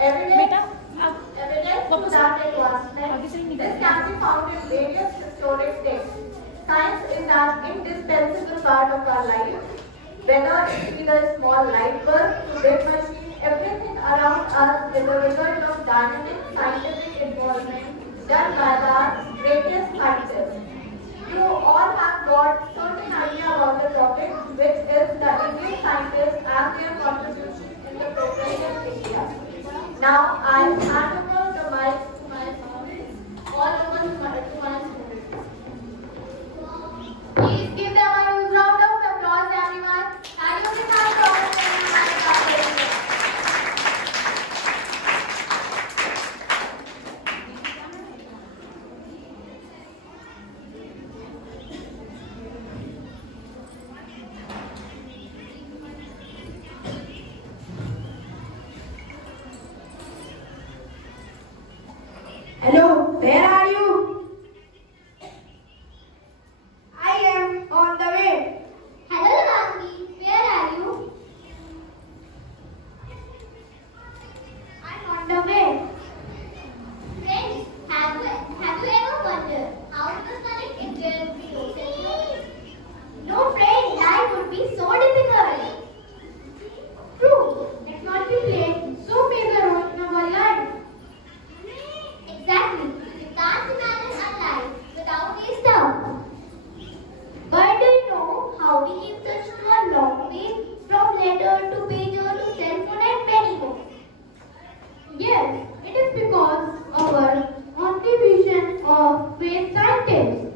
evidence to that advancement. This can be found in various historic texts. Science is an indispensable part of our life. Whether it be the small light bulb to big machine, everything around us is a result of dynamic scientific involvement done by the greatest scientists. You all have got certain idea about the topic, which is the Indian scientists and their contribution in the progress of India. Now I hand over the mic to my students, all over to my students. Please give them a huge round of applause, everyone. तालियों के साथ स्वागत करें हमारे छात्रों को। Hello, where are you? I am on the way. Hello, Ranvi. Where are you? I'm on the way. Friends, have you ever wondered how the sun is there would be no sunlight? No, friend, life would be so difficult. True, technology plays so major role in our life. Exactly. We can't imagine our life without these stuff. But do you know how we came such to a long way from letter to pager to cell phone and many more? Yes, it is because of our contribution of great scientists.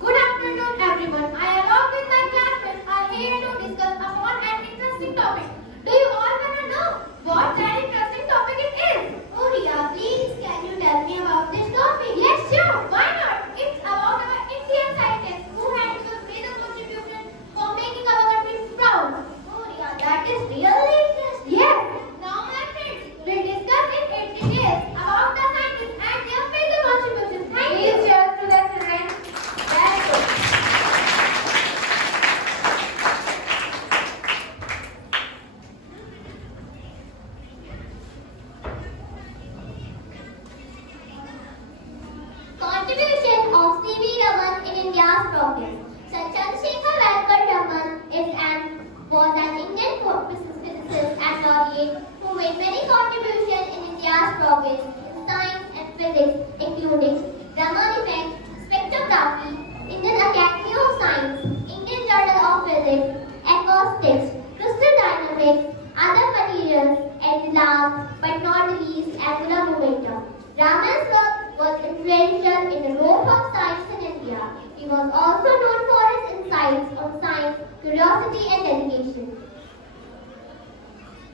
Good afternoon, everyone. I along with my classmates are here to discuss upon an interesting topic. Do you all want to know what that interesting topic it is? Oh, Riya, please, can you tell me about this topic? Yes, sure. Why not? It's about our Indian scientists who had given major contribution for making our country proud. Oh, Riya, that is really interesting. Yes. Now, my friends, we'll discuss in details about the scientists and their major contributions. Thank you. Please cheers to the children. Very good. Contribution of C.V. Raman in India's progress. Sir Chandrasekhar Venkata Raman was an Indian physicist and laureate who made many contributions in India's progress in science and physics, including Raman effect, spectrography, Indian Academy of Science, Indian Journal of Physics, acoustics, crystal dynamics, other materials, and last but not the least, angular momentum. Raman's work was influential in the growth of science in India. He was also known for his insights on science, curiosity, and dedication.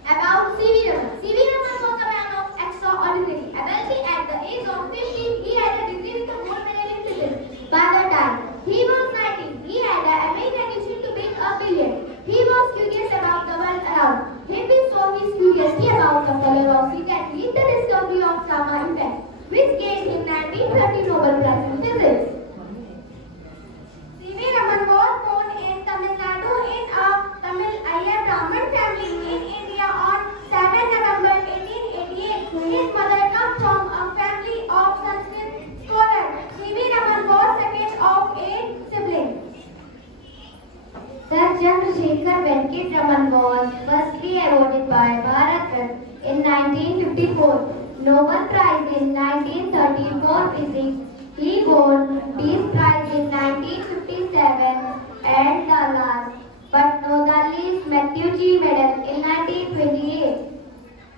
About C.V. Raman. C.V. Raman was a man of extraordinary ability. At the age of 15, he had a degree with a gold medal in physics. By the time he was 19, he had an amazing to being a billion. He was curious about the world around him. We saw his curiosity about the color of sea that lead the discovery of Raman effect, which gained him 1930 Nobel Prize in Physics. C.V. Raman was born in Tamil Nadu in a Tamil Iyer Brahmin family in India on 7 November 1888. His mother comes from a family of Sanskrit scholars. C.V. Raman was second of 8 siblings. Sir Chandrasekhar Venkata Raman was firstly awarded by Bharat Ratna in 1954, Nobel Prize in 1930 for Physics. He won Peace Prize in 1957 and the last but not the least Matthew Medal in 1928.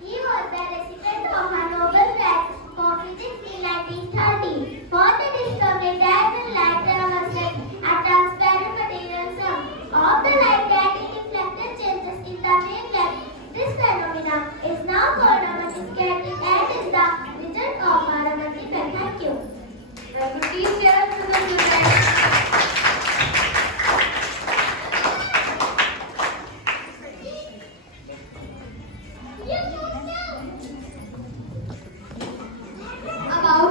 He was the recipient of a Nobel Prize for Physics in 1930 for the discovery that the light demonstrates a transparent material sum of the light getting reflected changes in the wavelength. This phenomenon is now called Raman scattering and is the result of a Raman effect. Thank you. Please cheers to the children.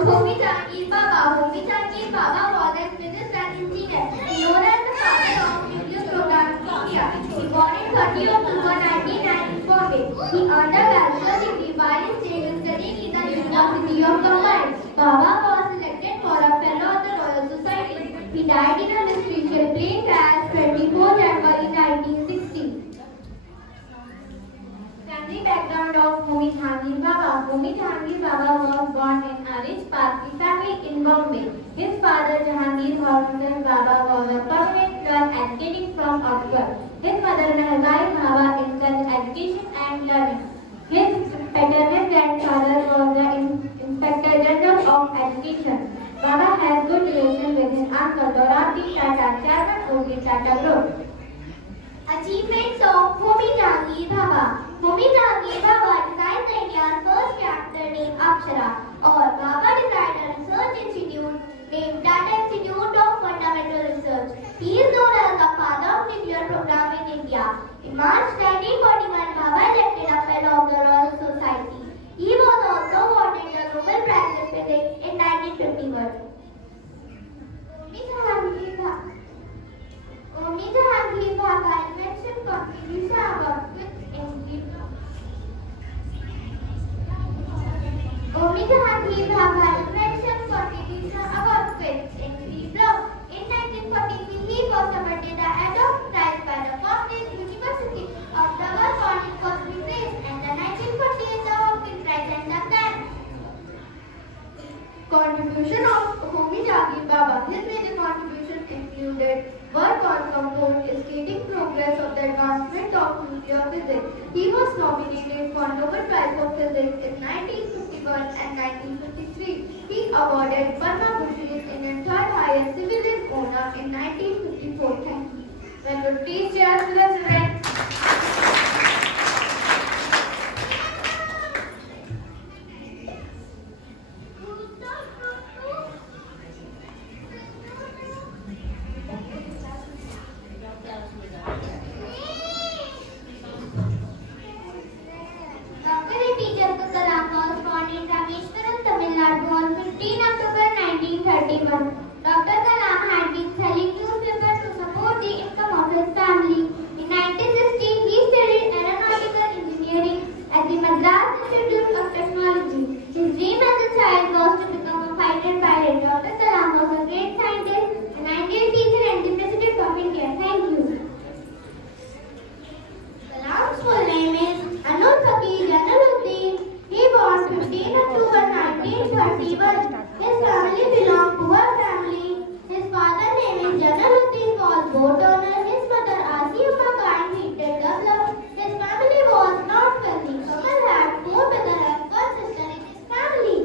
Homi Jahangir Baba. Homi Jahangir Baba was a physicist and engineer. He known as the father of nuclear program in India. He born in 30 October 1990 in Bombay. He earned a bachelor's degree while still studying in the University of Mumbai. Baba was selected for a fellow of the Royal Society. He died in a distinction plane crash 24 January 1960. Family background of Homi Jahangir Baba. Homi Jahangir Baba was born in a rich Parsi family in Bombay. His father Jahangir Horsendal Baba was a permanent clerk educating from Oxford. His mother Meherbai Baba encouraged education and learning. His paternal grandfather was the Inspector General of Education. Baba has good relations with his uncle Dorothy Tata, chairman of the Tata Group. Achievements of Homi Jahangir Baba. Homi Jahangir Baba designed India's first reactor named Akshara, or Baba designed a research institute named Tata Institute of Fundamental Research. He is known as the father of nuclear program in India. In March 1941, Baba elected a fellow of the Royal Society. He was also awarded the Nobel Prize in Physics in 1951. Homi Jahangir Baba. Homi Jahangir Baba invention contribution about with envelope. Homi Jahangir Baba invention contribution about with envelope. In 1943, he was awarded the Adolf Prize by the Cambridge University of the World on his cosmic rays, and the 1948 the Hawking Prize and the Grant. Contribution of Homi Jahangir Baba. His major contribution included work on compound-skating progress of the advancement of nuclear physics. He was nominated for Nobel Prize for Physics in 1951 and 1953. He awarded Padma Bhushan in the third highest civilian honor in 1954. Thank you. Well, please cheers to the children. Dr. Kalam had been selling newspapers to support the income of his family. In 1960, he studied aeronautical engineering at the Madras Institute of Technology. His dream as a child was to become a fighter pilot. Dr. Kalam was a great scientist, an ideal teacher, and the President of India. Thank you. Kalam's full name is Anur Fakir Janaluddin. He born 15 October 1931. His family belonged to a family. His father's name is Janaluddin was boat owner. His mother Asiyama Khan heated developed. His family was not wealthy. Kamal had 4 brothers and 1 sister in his family.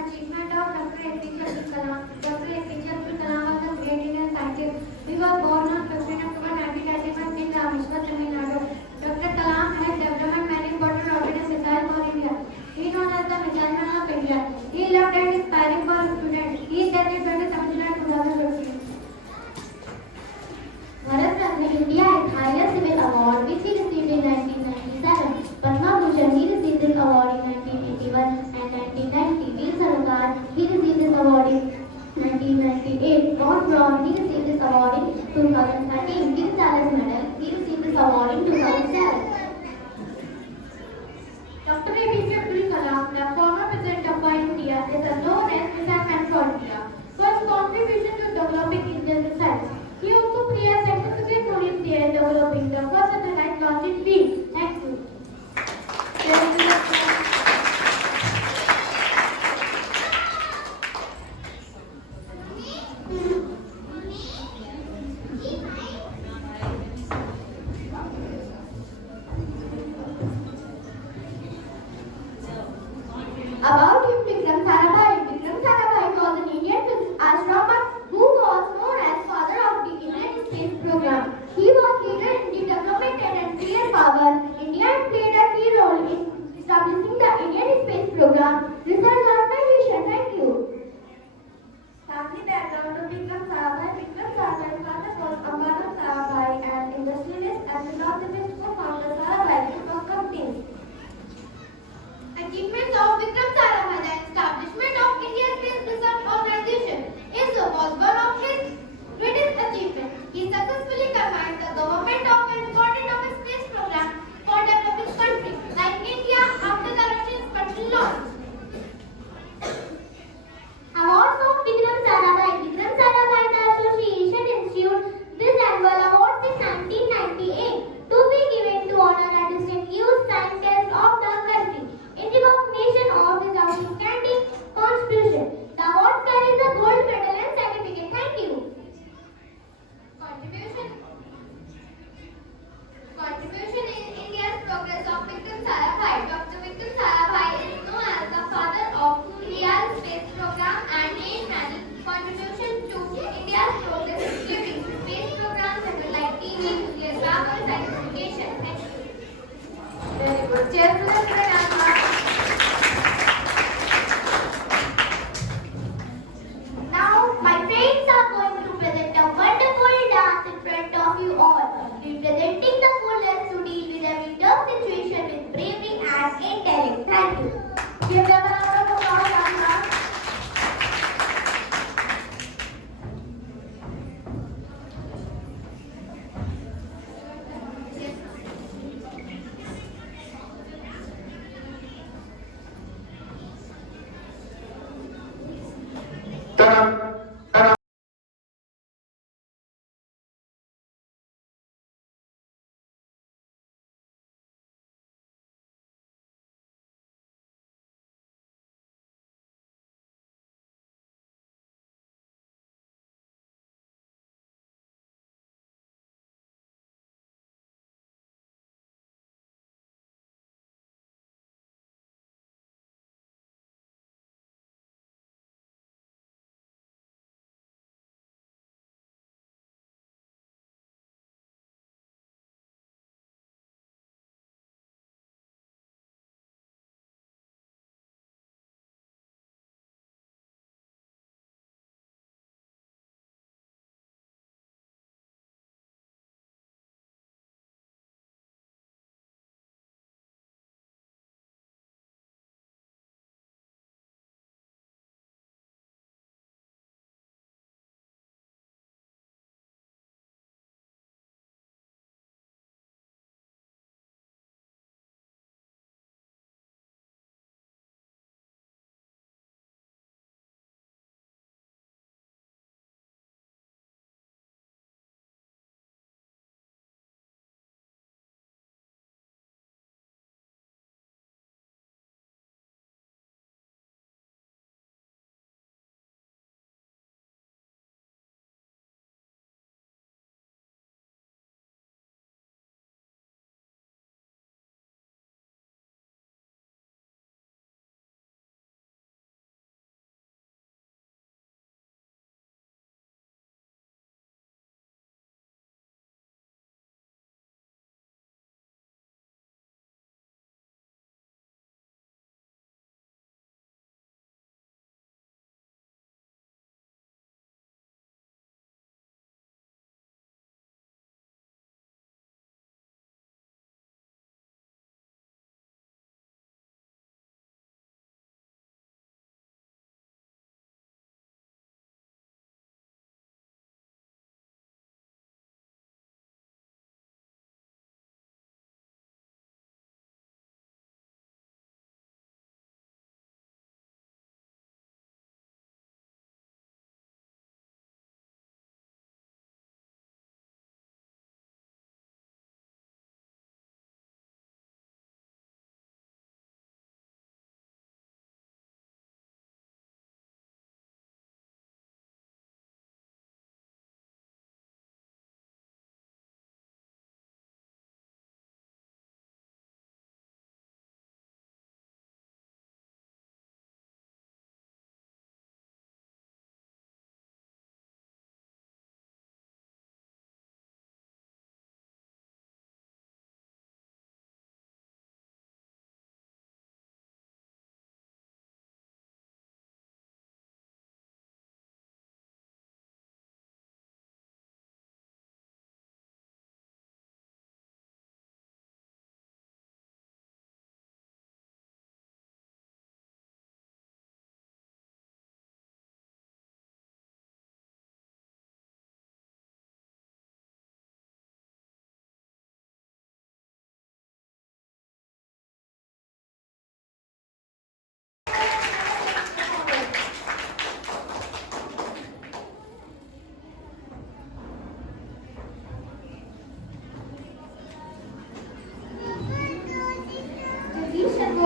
Achievement of Dr. APJ Abdul Kalam. Dr. APJ Abdul Kalam was a great Indian scientist. He was born on 15 October 1991 in Rameshwar, Tamil Nadu. Dr. Kalam has developed many important rockets missiles for India. He is known as the missile man of India. He loved and inspiring for students. He is dead in 27 July 2015. Bharat Ratna, India's highest civil award, which he received in 1997. Padma Bhushan, he received this award in 1981 and 1990. Veer Sarovar, he received this award in 1998. Von Braun, he received this award in 2013. King Charles Medal, he received this award in 2007. Dr. APJ Abdul Kalam, the former President of India, is known as Missile Man for India for his contribution to developing Indian missiles. He also played a significant role in developing the first satellite launching field. Thank you. About him, Vikram Sarabhai. Vikram Sarabhai was an Indian astronomer who was known as father of the Indian space program. He was leader in the development and nuclear power. India played a key role in establishing the Indian space program. Research organization. Thank you. Family background of Vikram Sarabhai. Vikram Sarabhai's father was Ambara Sarabhai, an industrialist and philanthropist who founded Sarabhai Group of Companies. Achievements of Vikram Sarabhai.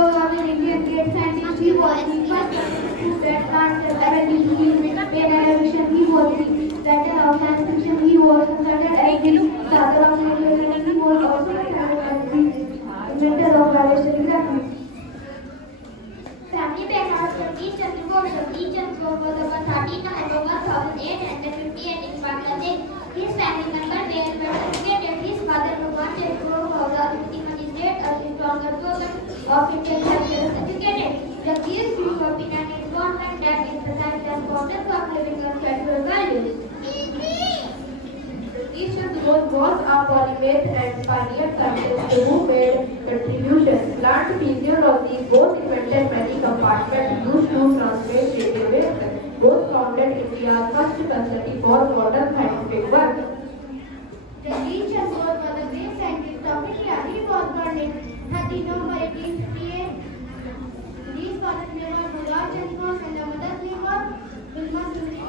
was an Indian great scientist. He was the first person that planted evolution in evolution. He was the writer of science fiction. He was considered as the father of science. He was also considered as the inventor of wireless telegraphy. Family background Jagdish Chandra Bose. Jagdish Chandra Bose was born 13 November 1858 in Bangladesh. His family members were educated. His father Bhagwan Chandra was a deputy magistrate, a stronger program of Indian culture educated. Jagdish grew up in an environment that emphasized the importance of living on cultural values. Jagdish Chandra Bose was a polymath and pioneer scientist who made contributions. Plant physiology, Bose invented many compartments used to transmit radiowaves. Bose founded India's first facility for modern scientific work. Jagdish Chandra Bose was a great scientist of India. He was born in 30 November 1858. His father's name was Bhagwan Chandra Bose and the mother's name was Vilma Sundari.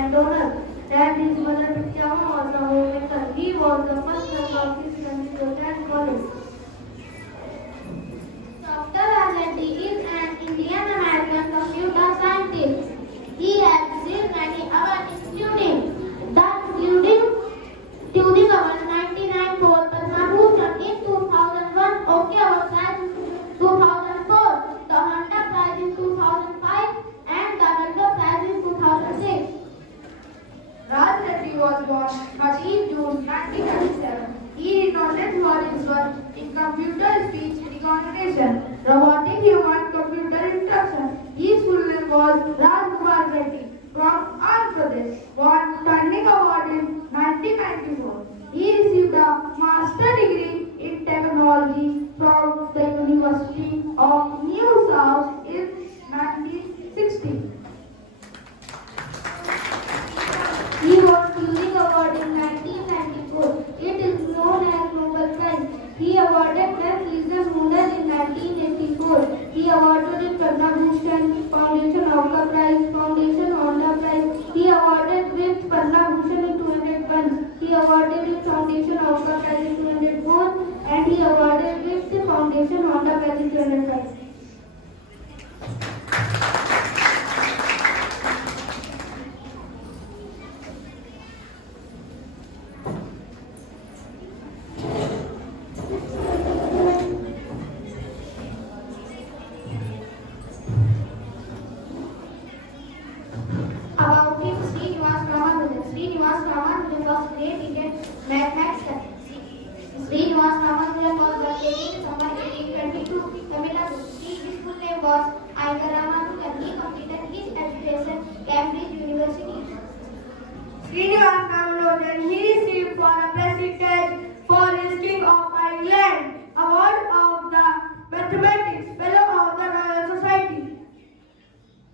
landowner. And his mother Pityama was a homemaker. He was the first member of his country to attend college. Dr. Rajetti is an Indian-American computer scientist. He has received many awards including Award 99 for Padma Bhushan in 2001, OK Award Prize in 2004, the Honda Prize in 2005 and the Nalga Prize in 2006. Raj Reddy was born 13 June 1937. He is noted for his work in computer speech recognition, robotic human computer instruction. His full name was Raj Kumar Reddy from Andhra Pradesh, won Standing Award in 1994. He received a master degree in technology from the University of New South in 1960. He won Turing Award in 1994. It is known as Nobel Prize. He awarded Best Legion Honor in 1984. He awarded it Padma Bhushan, Foundation Honda Prize, Foundation Honda Prize. He awarded with Padma Bhushan in 201. He awarded it Foundation Honda Prize in 204, and he awarded with the Foundation Honda Prize in 205. About him, Srinivas Ramanujan. Srinivas Ramanujan was a great Indian mathematician. Srinivas Ramanujan was born in December 1822 in Tamil Nadu. His full name was Iyer Ramanujan. He completed his education Cambridge University. Srinivas Ramanujan, he received for a prestige for his King of England Award of the Mathematics Fellow of the Royal Society.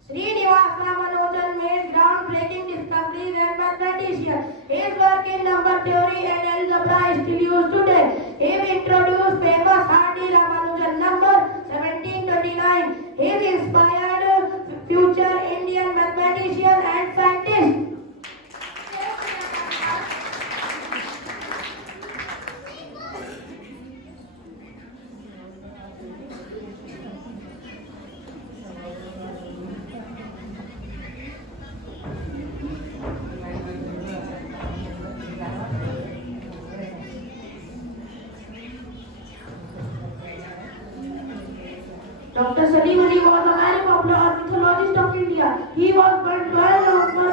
Srinivas Ramanujan made groundbreaking discoveries and mathematician. His work in number theory and algebra is still used today. He introduced famous Hardy Ramanujan number 1729. He inspired future Indian mathematicians and scientists. Dr. Salim Ali was a very popular ornithologist of India. He was born 12 November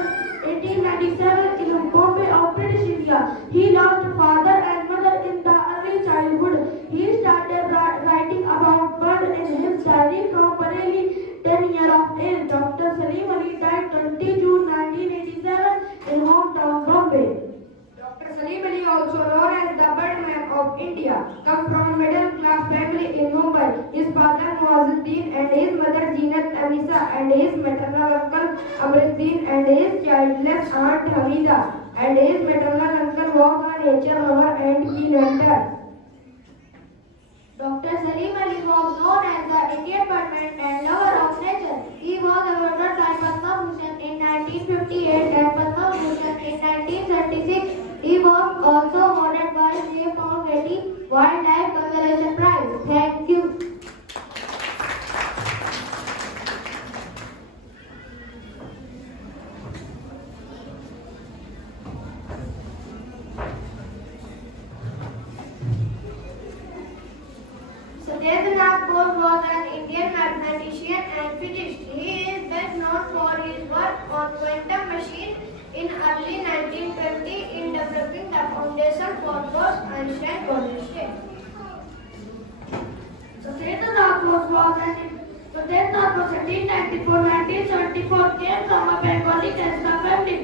1897 in Bombay of British India. He lost father and mother in the early childhood. He started writing about birds in his diary from Bareilly 10 years of age. Dr. Salim Ali died 20 June 1987 in hometown Bombay. Dr. Salim Ali, also known as the Birdman of India, come from a middle-class family in Mumbai. His father Muazzuddin and his mother Zeenat Anisa and his maternal uncle Amruddin and his childless aunt Hamida and his maternal uncle was a nature lover and inventor. Dr. Salim Ali was known as the Indian birdman and lover of nature. He was awarded by Padma Bhushan in 1958 and Padma Bhushan in 1976. He was also awarded by J. Paul Getty Wildlife Conservation Prize. Thank you. Satyendranath Bose was an Indian mathematician and physicist. He is best known for his work on quantum machine in early 1920 in developing the foundation for Bose-Einstein coordination. Satyendranath Bose was 1894-1974, came from a Bengali Tesla family.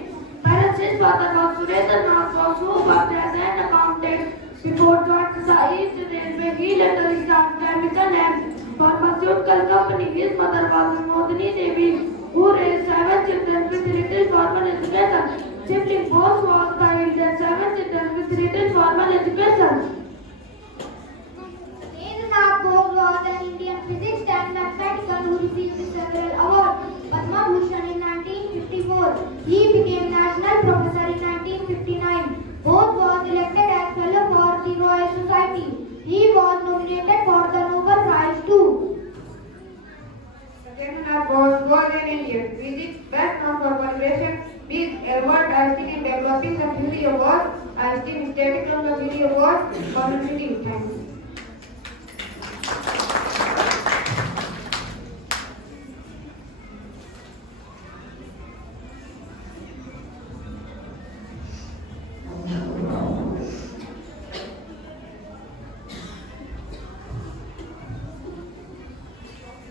Parents, his father was Surendranath Bose, who worked as an accountant before joining the East Railway. He later started chemical and pharmaceutical company. His mother was Modini Devi, who raised 7 children with little formal education. Sibling Bose was the eldest 7 children with little formal education. Satyendranath Bose was an Indian physicist and mathematician who received several awards. Padma Bhushan in 1954, He became national professor in 1959. Both was elected as fellow for the Royal Society. He was nominated for the Nobel Prize too. Satyendra Bose was an Indian physics best known for collaboration with Albert Einstein in developing the theory of force. Einstein stated on the theory of force contributing time.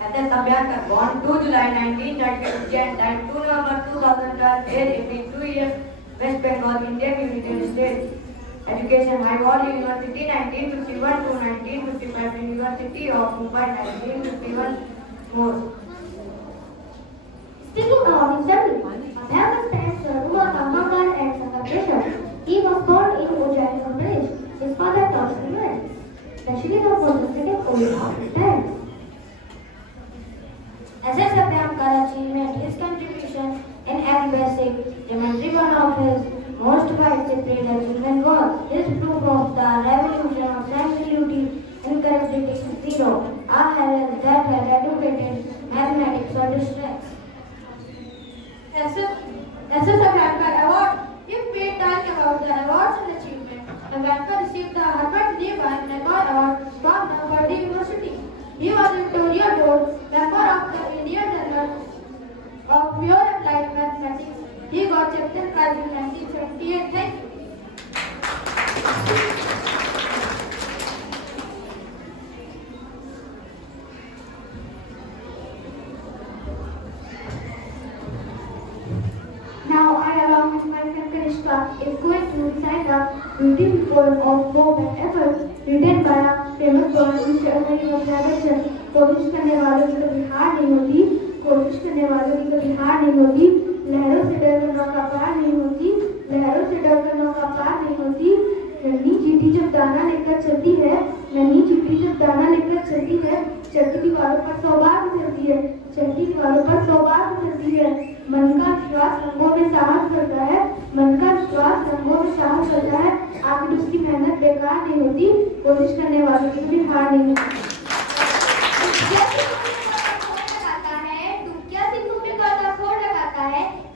SS Sabyankar, born 2 July 1930 and died 2 November 2012, aged 82 years, West Bengal, Indian United States. Education, Highwall University 1951 to 1955, University of Mumbai 1951, more. Speaking of his family, Abhay spent Saruma Kamakar and Sangapreshar. He was born in Ujjain, Uttar Pradesh. His father taught humanities, especially the for the second COVID of his parents. SS Abhyankar achievement, his contribution in agri-basic geometry, one of his most widespread achievement was his proof of the revolution of semi-duty incorruptibility zero, a hierarchy that had educated mathematics for districts. SS Abhyankar Award. If we talk about the awards and achievement, Abhyankar received the Herbert D. Nagor Award from the Purdue University. He was a Victoria Board member of the Indian Journal of Pure Applied Mathematics. He got Chapter Prize in 1978. Thank you. Now I, along with my friend Kanishka, is going to recite the beautiful poem of Hope and Effort written by a famous poet Mr. Amari Bachchan. कोशिश करने वालों की कभी हार नहीं होती, कोशिश करने वालों की कभी हार नहीं होती, लहरों से डरकर नौका पार नहीं होती, लहरों से डरकर नौका पार नहीं होती, नन्ही चींटी जब दाना लेकर चलती है, नन्ही चींटी जब दाना लेकर चलती है, चलती दीवारों पर 100 बार गुजरती है, चलती दीवारों पर 100 बार गुजरती है, मन का विश्वास रंगों में साहस करता है, मन का विश्वास रंगों में साहस करता है, आखिर उसकी मेहनत बेकार नहीं होती, कोशिश करने वालों की कभी हार नहीं होती।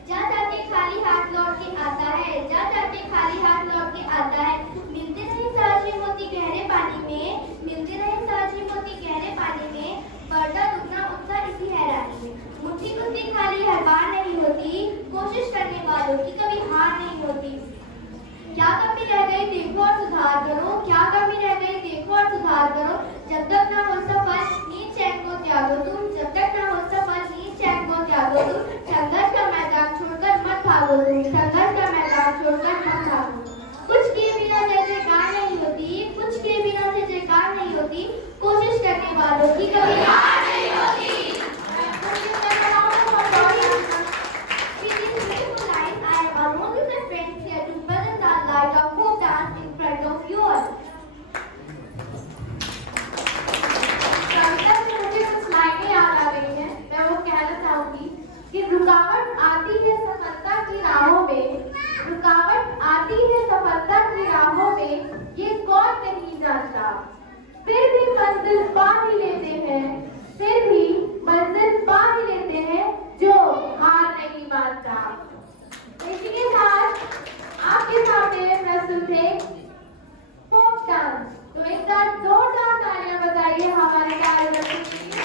जा जाके खाली हाथ लौट के आता है, जा जाके खाली हाथ लौट के आता है, मिलते रहे साझी मोती गहरे पानी में, मिलते रहे साझी मोती गहरे पानी में, बढ़ता दुगना उत्साह इसी हैरानी में, मुट्ठी कुत्ती खाली हर बार नहीं होती, कोशिश करने वालों की कभी हार नहीं होती। क्या कमी रह गई देखो और सुधार करो, क्या कमी रह गई देखो और सुधार करो, जब तक ना हो सफल नीच चैन को त्यागो तुम, जब तक ना हो सफल नीच चैन को त्यागो तुम, संघर्ष का मैदान छोड़कर मत भागो तुम, संघर्ष का मैदान छोड़कर मत भागो। कुछ किए बिना जय जयकार नहीं होती, कुछ किए बिना जय जयकार नहीं होती, कोशिश करने वालों की कभी हार नहीं होती। Light of hope dance in front of you all. कविता से मुझे कुछ लाइनें याद आ रही हैं, मैं वो कहना चाहूंगी कि रुकावट आती है सफलता की राहों में, रुकावट आती है सफलता की राहों में, ये कौन नहीं जानता, फिर भी मंजिल पा ही लेते हैं, फिर भी मंजिल पा ही लेते हैं जो हार नहीं मानता। इसी के साथ आपके सामने प्रस्तुत है फोक डांस। तो एक साथ जोरदार तालियां बजाइए हमारे कार्यक्रम के लिए।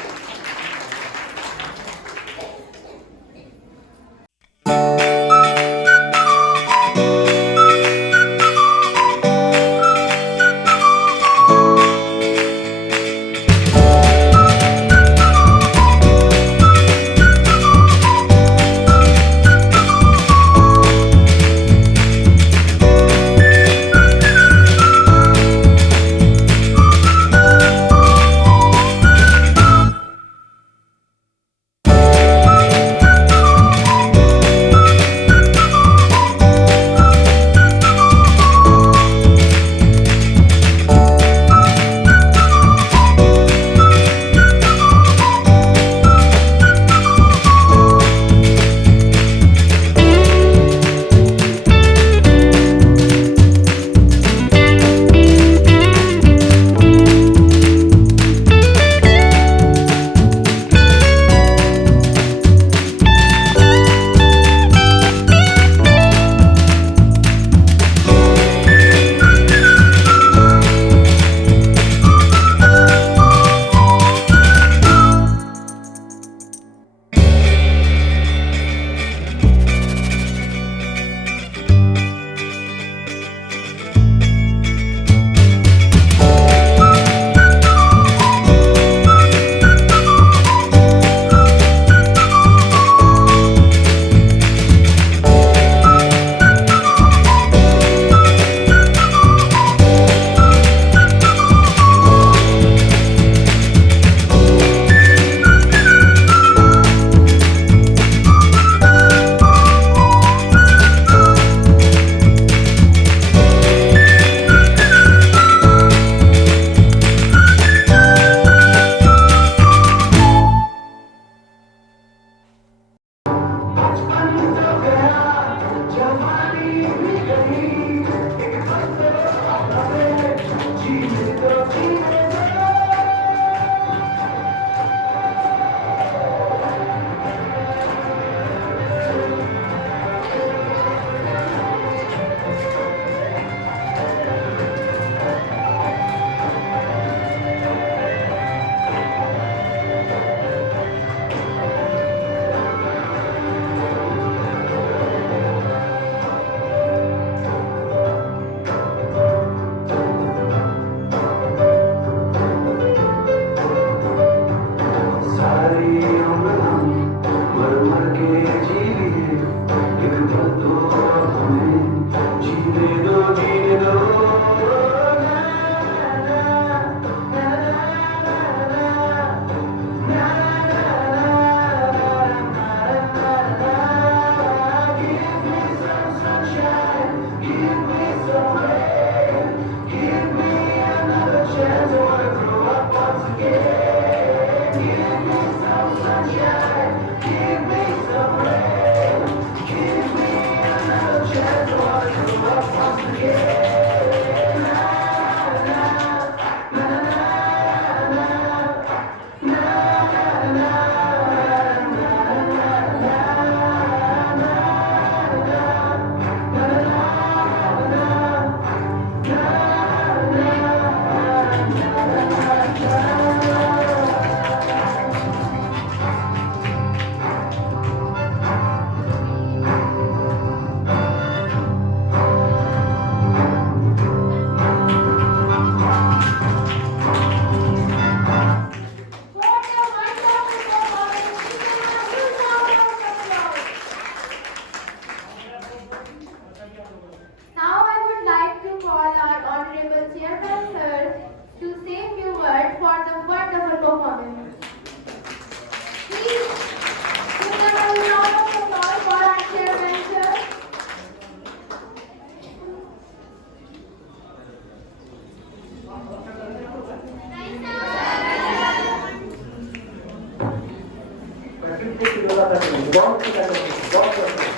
सीखने की जरूरत है, बहुत सी करनी है, बहुत करनी है।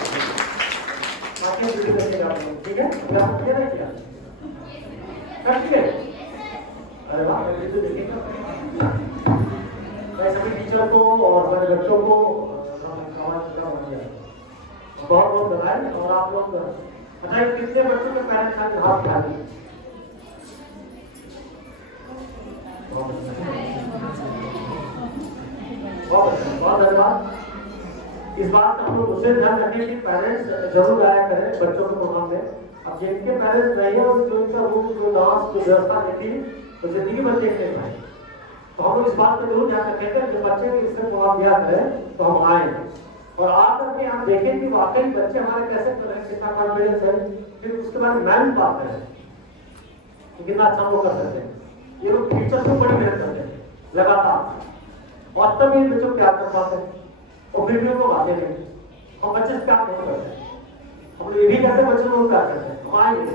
आगे वीडियो करेंगे आप लोग, ठीक है? क्या किया ना क्या? ठीक है? अरे वाह, वीडियो देखिएगा। मैं सभी टीचर को और हमारे बच्चों को बहुत बहुत बधाई। और आप लोग बताइए कितने बच्चों के पेरेंट्स आज हाथ उठा दिए? बहुत धन्यवाद। इस बात हम लोग उसे ध्यान रखें कि पेरेंट्स जरूर आया करें बच्चों के प्रोग्राम में। अब जिनके पेरेंट्स नहीं है और जो इनका रूप जो डांस जो व्यवस्था नहीं थी तो जिंदगी भर देख नहीं पाए। तो हम लोग इस बात पर जरूर ध्यान रखेंगे जब बच्चे को इससे प्रोग्राम दिया करें तो हम आए और आकर के हम देखें कि वाकई बच्चे हमारे कैसे कर रहे हैं, कितना कॉन्फिडेंस है। फिर उसके बाद मैम बात करें कि कितना अच्छा हम लोग कर सकते हैं। ये लोग टीचर को बड़ी मेहनत करते हैं लगातार और तब ये बच्चों प्यार कर पाते हैं और फिर भी लोग आते नहीं और बच्चे से प्यार नहीं करते। हम लोग ये भी कहते हैं बच्चे लोग प्यार करते हैं, हम आएंगे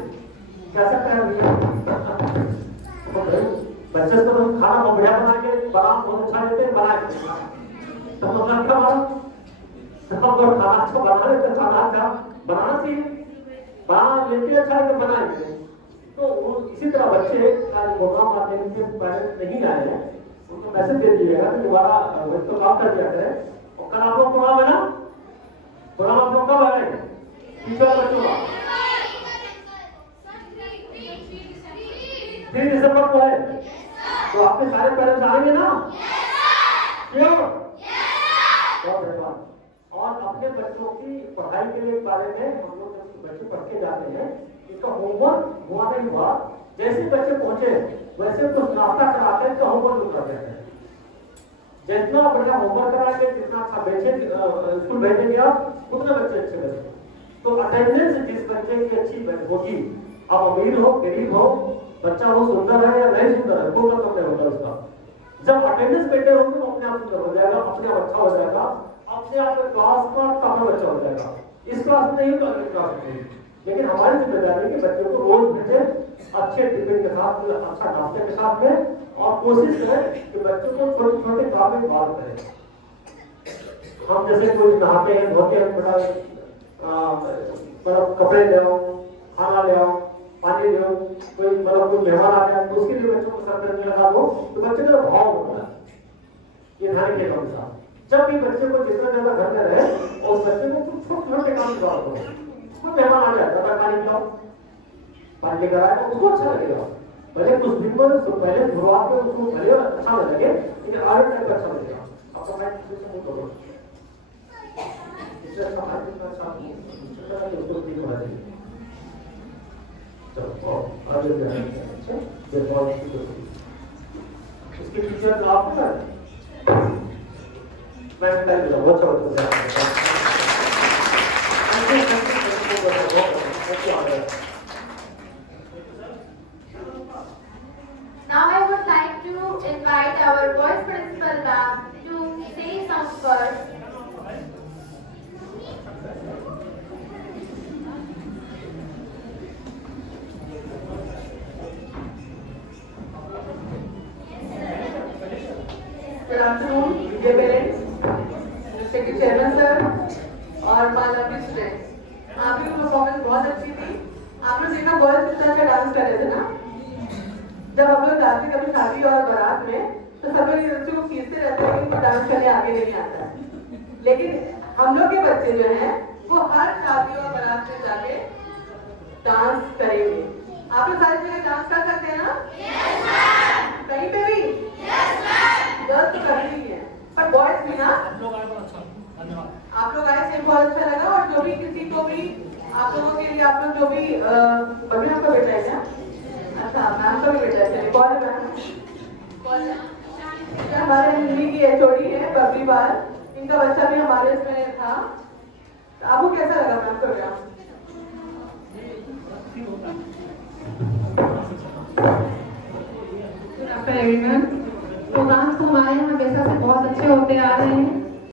कैसा प्यार नहीं बच्चे से तो हम खाना बहुत बढ़िया बना के बहुत अच्छा देते हैं, बना के तो मतलब क्या बात सब खाना अच्छा बना लेते, खाना अच्छा बनाना चाहिए, बना लेते अच्छा है तो बनाएंगे। तो इसी तरह बच्चे प्रोग्राम आते हैं जिनके पेरेंट्स नहीं आए हैं उनको मैसेज दे दीजिएगा कि दोबारा बच्चों काम कर दिया करें। और कल आप लोग प्रोग्राम है ना, प्रोग्राम आप लोग कब है टीचर बच्चों का 3 दिसंबर को है। तो आपके सारे पेरेंट्स आएंगे ना? क्यों? बहुत धन्यवाद। और अपने बच्चों की पढ़ाई के लिए बारे में हम लोग जब बच्चे पढ़ के जाते हैं इसका होमवर्क हुआ नहीं हुआ, जैसे बच्चे पहुंचे वैसे कुछ नाश्ता कराते हैं तो होमवर्क कर देते हैं। जितना बढ़िया होमवर्क कराएंगे जितना अच्छा स्कूल भेजेंगे आप उतने बच्चे अच्छे बच्चे। तो अटेंडेंस जिस बच्चे की अच्छी होगी, अब अमीर हो गरीब हो बच्चा वो सुंदर है या नहीं सुंदर है कोई मतलब नहीं होता उसका। जब अटेंडेंस बेटर होगी वो अपने आप सुंदर हो जाएगा, अपने आप अच्छा हो जाएगा, अपने आप क्लास का कम बच्चा हो जाएगा। इस क्लास में नहीं तो अगली क्लास में। लेकिन हमारी जिम्मेदारी है कि बच्चों को रोज भेजे अच्छे टिफिन के साथ, अच्छा नाश्ते के साथ में, और कोशिश करें कि बच्चों को छोटे छोटे काम में बात करें। हम जैसे कोई नहाते हैं धोते हैं बड़ा मतलब कपड़े ले आओ, खाना ले आओ, पानी ले आओ, कोई मतलब कोई मेहमान आ गया तो उसके लिए बच्चों को सर पे लगा दो तो बच्चे का भाव होता है। ये ध्यान रखिएगा हमेशा जब भी बच्चे को जितना ज्यादा घर में रहे और बच्चे को कुछ छोटे छोटे काम करवा दो। कोई मेहमान आ जाए तो पानी पिलाओ, पानी लेकर आए तो उसको अच्छा लगेगा। भले कुछ दिन में पहले शुरुआत में उसको भले अच्छा न लगे लेकिन आगे टाइम अच्छा लगेगा। आपका माइंड सिस्टम करो इससे अच्छा उसको ठीक होना चाहिए। चलो आगे इसके टीचर आपको ना मैं बहुत Now I would like to invite our vice principal ma'am to say some words. Good afternoon, dear parents, respected chairman sir और माननीय स्टूडेंट्स। आपकी परफॉर्मेंस बहुत अच्छी थी। आप लोग देखना बॉयज कितना अच्छा डांस कर रहे थे ना। जब हम लोग जाते कभी शादी और बारात में तो सब लोग बच्चों को खींचते रहते हैं कि इनको डांस करने आगे नहीं आता। लेकिन हम लोग के बच्चे जो हैं वो हर शादी और बारात में जाके डांस करेंगे। आप लोग सारी जगह डांस कर सकते हैं ना? कहीं पे भी गर्ल्स तो करती ही है पर बॉयज भी ना। आप लोग आए से बहुत अच्छा लगा। और जो भी किसी को भी आप लोगों के लिए आप लोग जो भी बबली आपका बेटा है क्या? अच्छा मैम का भी बेटा है। चलिए कौन है मैम? हमारे हिंदी की एचओडी है बबली बाल, इनका बच्चा भी हमारे इसमें था। आपको कैसा लगा मैम प्रोग्राम? प्रोग्राम्स तो हमारे यहाँ हमेशा से बहुत अच्छे होते आ रहे हैं।